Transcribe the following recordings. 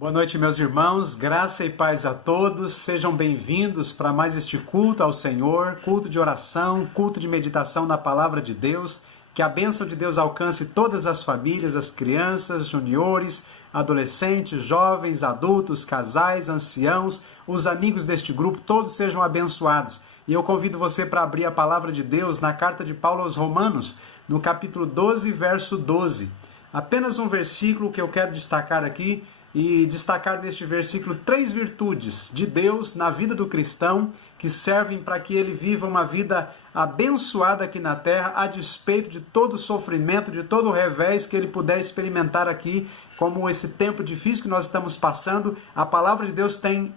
Boa noite, meus irmãos, graça e paz a todos, sejam bem-vindos para mais este culto ao Senhor, culto de oração, culto de meditação na Palavra de Deus, que a bênção de Deus alcance todas as famílias, as crianças, juniores, adolescentes, jovens, adultos, casais, anciãos, os amigos deste grupo, todos sejam abençoados. E eu convido você para abrir a Palavra de Deus na carta de Paulo aos Romanos, no capítulo 12, verso 12. Apenas um versículo que eu quero destacar aqui, e destacar neste versículo 3 virtudes de Deus na vida do cristão que servem para que ele viva uma vida abençoada aqui na terra, a despeito de todo o sofrimento, de todo o revés que ele puder experimentar aqui, como esse tempo difícil que nós estamos passando. A palavra de Deus tem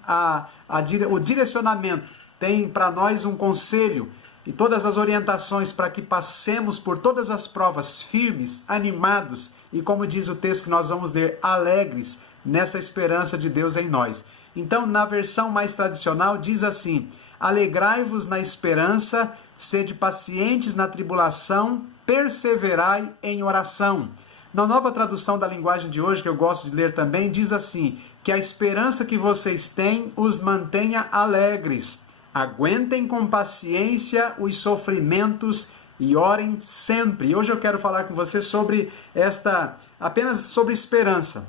o direcionamento, tem para nós um conselho e todas as orientações para que passemos por todas as provas firmes, animados e, como diz o texto que nós vamos ler, alegres nessa esperança de Deus em nós. Então, na versão mais tradicional, diz assim: alegrai-vos na esperança, sede pacientes na tribulação, perseverai em oração. Na nova tradução da linguagem de hoje, que eu gosto de ler também, diz assim: que a esperança que vocês têm os mantenha alegres. Aguentem com paciência os sofrimentos e orem sempre. E hoje eu quero falar com você sobre apenas sobre esperança.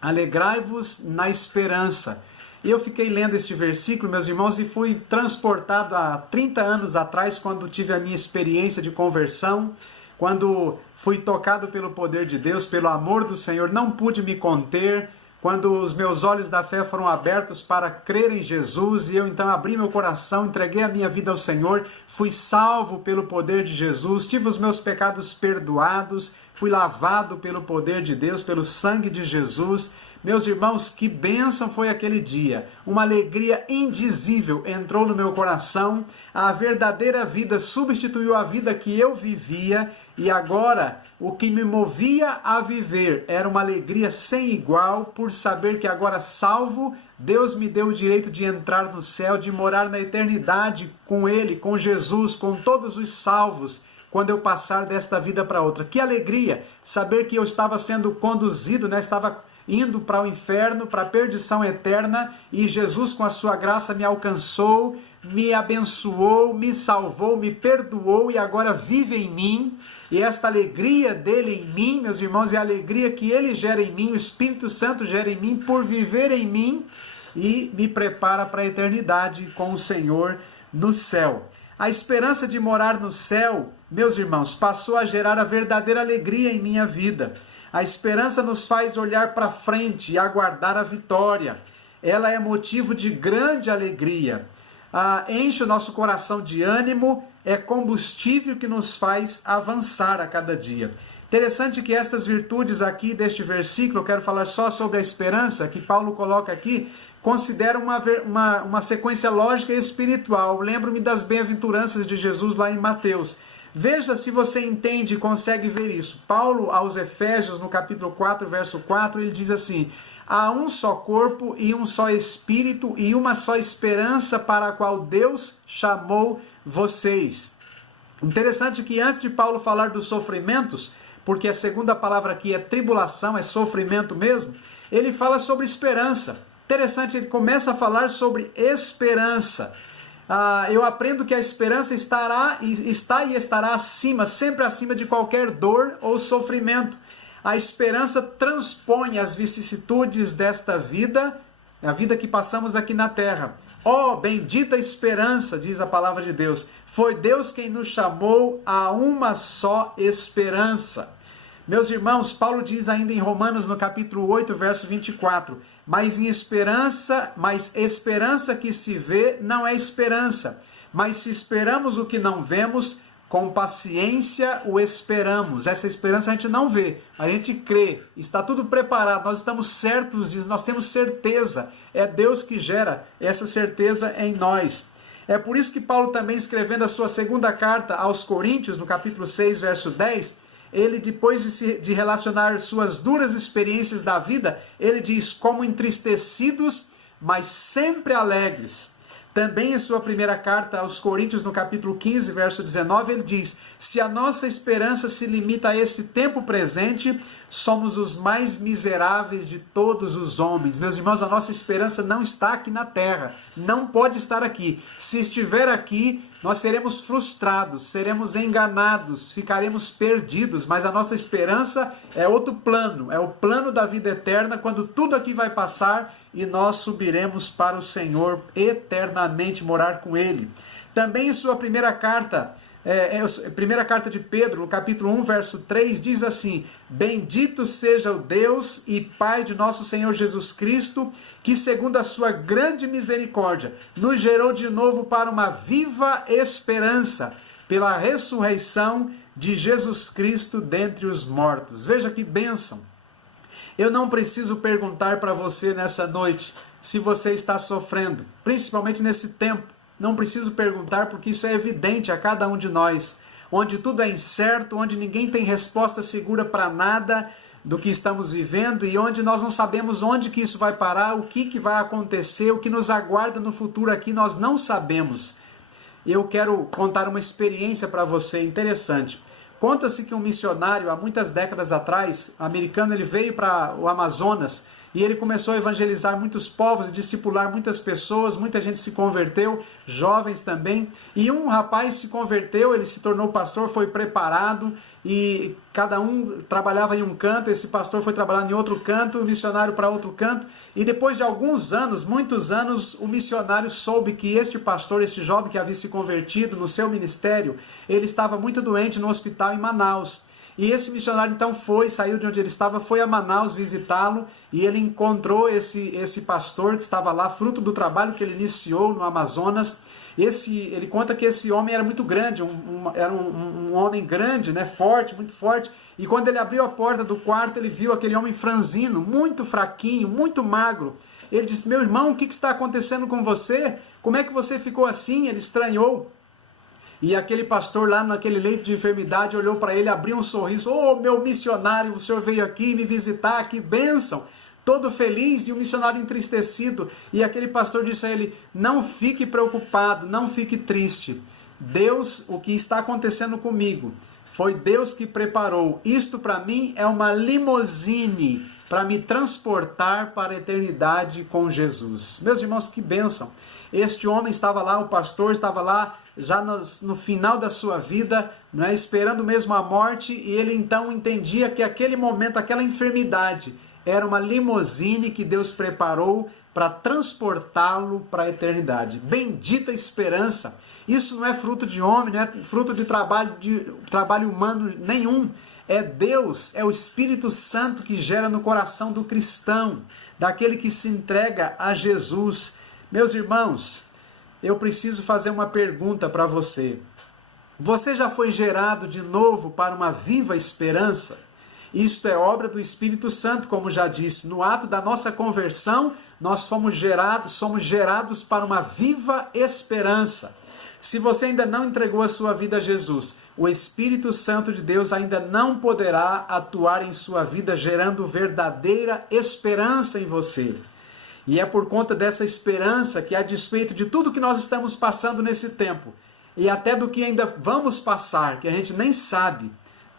Alegrai-vos na esperança. Eu fiquei lendo este versículo, meus irmãos, e fui transportado a 30 anos atrás, quando tive a minha experiência de conversão, quando fui tocado pelo poder de Deus, pelo amor do Senhor, não pude me conter, quando os meus olhos da fé foram abertos para crer em Jesus, e eu então abri meu coração, entreguei a minha vida ao Senhor, fui salvo pelo poder de Jesus, tive os meus pecados perdoados, fui lavado pelo poder de Deus, pelo sangue de Jesus. Meus irmãos, que bênção foi aquele dia! Uma alegria indizível entrou no meu coração, a verdadeira vida substituiu a vida que eu vivia, e agora o que me movia a viver era uma alegria sem igual por saber que agora salvo, Deus me deu o direito de entrar no céu, de morar na eternidade com Ele, com Jesus, com todos os salvos, quando eu passar desta vida para outra. Que alegria saber que eu estava sendo conduzido, estava indo para o inferno, para a perdição eterna, e Jesus com a sua graça me alcançou, me abençoou, me salvou, me perdoou e agora vive em mim. E esta alegria dele em mim, meus irmãos, é a alegria que ele gera em mim, o Espírito Santo gera em mim, por viver em mim, e me prepara para a eternidade com o Senhor no céu. A esperança de morar no céu, meus irmãos, passou a gerar a verdadeira alegria em minha vida. A esperança nos faz olhar para frente e aguardar a vitória. Ela é motivo de grande alegria. Enche o nosso coração de ânimo, é combustível que nos faz avançar a cada dia. Interessante que estas virtudes aqui deste versículo, eu quero falar só sobre a esperança, que Paulo coloca aqui, considera uma sequência lógica e espiritual. Lembro-me das bem-aventuranças de Jesus lá em Mateus. Veja se você entende e consegue ver isso. Paulo, aos Efésios, no capítulo 4, verso 4, ele diz assim: há um só corpo e um só espírito e uma só esperança para a qual Deus chamou vocês. Interessante que antes de Paulo falar dos sofrimentos, porque a segunda palavra aqui é tribulação, é sofrimento mesmo, ele fala sobre esperança. Interessante, ele começa a falar sobre esperança. Eu aprendo que a esperança está e estará acima, sempre acima de qualquer dor ou sofrimento. A esperança transpõe as vicissitudes desta vida, a vida que passamos aqui na terra. Oh, bendita esperança, diz a palavra de Deus. Foi Deus quem nos chamou a uma só esperança. Meus irmãos, Paulo diz ainda em Romanos, no capítulo 8, verso 24, mas esperança que se vê não é esperança, mas se esperamos o que não vemos, com paciência o esperamos. Essa esperança a gente não vê, a gente crê, está tudo preparado, nós estamos certos disso, nós temos certeza, é Deus que gera essa certeza em nós. É por isso que Paulo também, escrevendo a sua segunda carta aos Coríntios, no capítulo 6, verso 10, ele, depois de relacionar suas duras experiências da vida, ele diz: como entristecidos, mas sempre alegres. Também em sua primeira carta aos Coríntios, no capítulo 15, verso 19, ele diz: se a nossa esperança se limita a este tempo presente, somos os mais miseráveis de todos os homens. Meus irmãos, a nossa esperança não está aqui na terra, não pode estar aqui. Se estiver aqui, nós seremos frustrados, seremos enganados, ficaremos perdidos, mas a nossa esperança é outro plano, é o plano da vida eterna, quando tudo aqui vai passar e nós subiremos para o Senhor eternamente morar com Ele. Também em sua primeira carta, primeira carta de Pedro, no capítulo 1, verso 3, diz assim: Bendito seja o Deus e Pai de nosso Senhor Jesus Cristo, que segundo a sua grande misericórdia, nos gerou de novo para uma viva esperança, pela ressurreição de Jesus Cristo dentre os mortos. Veja que bênção! Eu não preciso perguntar para você nessa noite se você está sofrendo, principalmente nesse tempo. Não preciso perguntar, porque isso é evidente a cada um de nós, onde tudo é incerto, onde ninguém tem resposta segura para nada do que estamos vivendo e onde nós não sabemos onde que isso vai parar, o que vai acontecer, o que nos aguarda no futuro aqui, nós não sabemos. Eu quero contar uma experiência para você interessante. Conta-se que um missionário, há muitas décadas atrás, americano, ele veio para o Amazonas e ele começou a evangelizar muitos povos, discipular muitas pessoas, muita gente se converteu, jovens também. E um rapaz se converteu, ele se tornou pastor, foi preparado e cada um trabalhava em um canto, esse pastor foi trabalhar em outro canto, o missionário para outro canto. E depois de alguns anos, muitos anos, o missionário soube que este pastor, este jovem que havia se convertido no seu ministério, ele estava muito doente no hospital em Manaus. E esse missionário então saiu de onde ele estava, foi a Manaus visitá-lo e ele encontrou esse pastor que estava lá, fruto do trabalho que ele iniciou no Amazonas. Ele conta que esse homem era muito grande, era um homem grande, né, forte, muito forte. E quando ele abriu a porta do quarto, ele viu aquele homem franzino, muito fraquinho, muito magro. Ele disse: meu irmão, o que está acontecendo com você? Como é que você ficou assim? Ele estranhou. E aquele pastor lá naquele leito de enfermidade olhou para ele, abriu um sorriso: "Oh, meu missionário, o senhor veio aqui me visitar, que bênção!" Todo feliz, e o missionário entristecido. E aquele pastor disse a ele: "Não fique preocupado, não fique triste. Deus, o que está acontecendo comigo, foi Deus que preparou. Isto para mim é uma limusine para me transportar para a eternidade com Jesus." Meus irmãos, que bênção! Este homem estava lá, o pastor estava lá, já no final da sua vida, né, esperando mesmo a morte, e ele então entendia que aquele momento, aquela enfermidade, era uma limusine que Deus preparou para transportá-lo para a eternidade. Bendita esperança! Isso não é fruto de homem, não é fruto de trabalho humano nenhum. É Deus, é o Espírito Santo que gera no coração do cristão, daquele que se entrega a Jesus. Meus irmãos, eu preciso fazer uma pergunta para você. Você já foi gerado de novo para uma viva esperança? Isto é obra do Espírito Santo, como já disse. No ato da nossa conversão, nós somos gerados para uma viva esperança. Se você ainda não entregou a sua vida a Jesus, o Espírito Santo de Deus ainda não poderá atuar em sua vida, gerando verdadeira esperança em você. E é por conta dessa esperança que, a despeito de tudo que nós estamos passando nesse tempo, e até do que ainda vamos passar, que a gente nem sabe,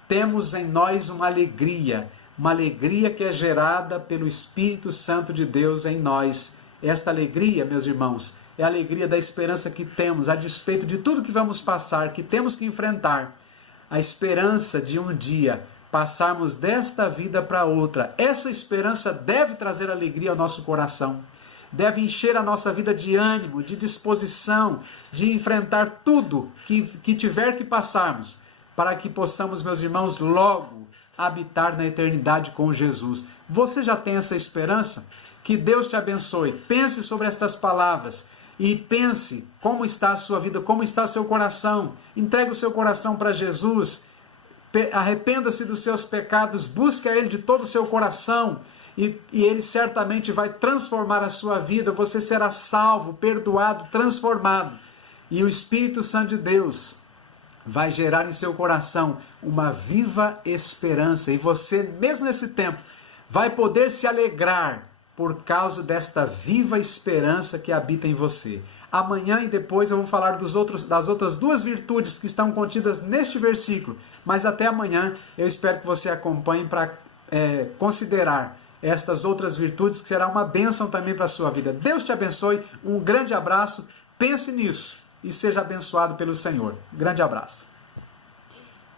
temos em nós uma alegria que é gerada pelo Espírito Santo de Deus em nós. Esta alegria, meus irmãos, é a alegria da esperança que temos, a despeito de tudo que vamos passar, que temos que enfrentar. A esperança de um dia passarmos desta vida para outra. Essa esperança deve trazer alegria ao nosso coração, deve encher a nossa vida de ânimo, de disposição, de enfrentar tudo que tiver que passarmos, para que possamos, meus irmãos, logo habitar na eternidade com Jesus. Você já tem essa esperança? Que Deus te abençoe. Pense sobre estas palavras e pense como está a sua vida, como está seu coração. Entregue o seu coração para Jesus. Arrependa-se dos seus pecados, busque a Ele de todo o seu coração e Ele certamente vai transformar a sua vida. Você será salvo, perdoado, transformado, e o Espírito Santo de Deus vai gerar em seu coração uma viva esperança, e você, mesmo nesse tempo, vai poder se alegrar por causa desta viva esperança que habita em você. Amanhã e depois eu vou falar das outras duas virtudes que estão contidas neste versículo. Mas até amanhã eu espero que você acompanhe para considerar estas outras virtudes, que será uma bênção também para a sua vida. Deus te abençoe, um grande abraço, pense nisso e seja abençoado pelo Senhor. Grande abraço.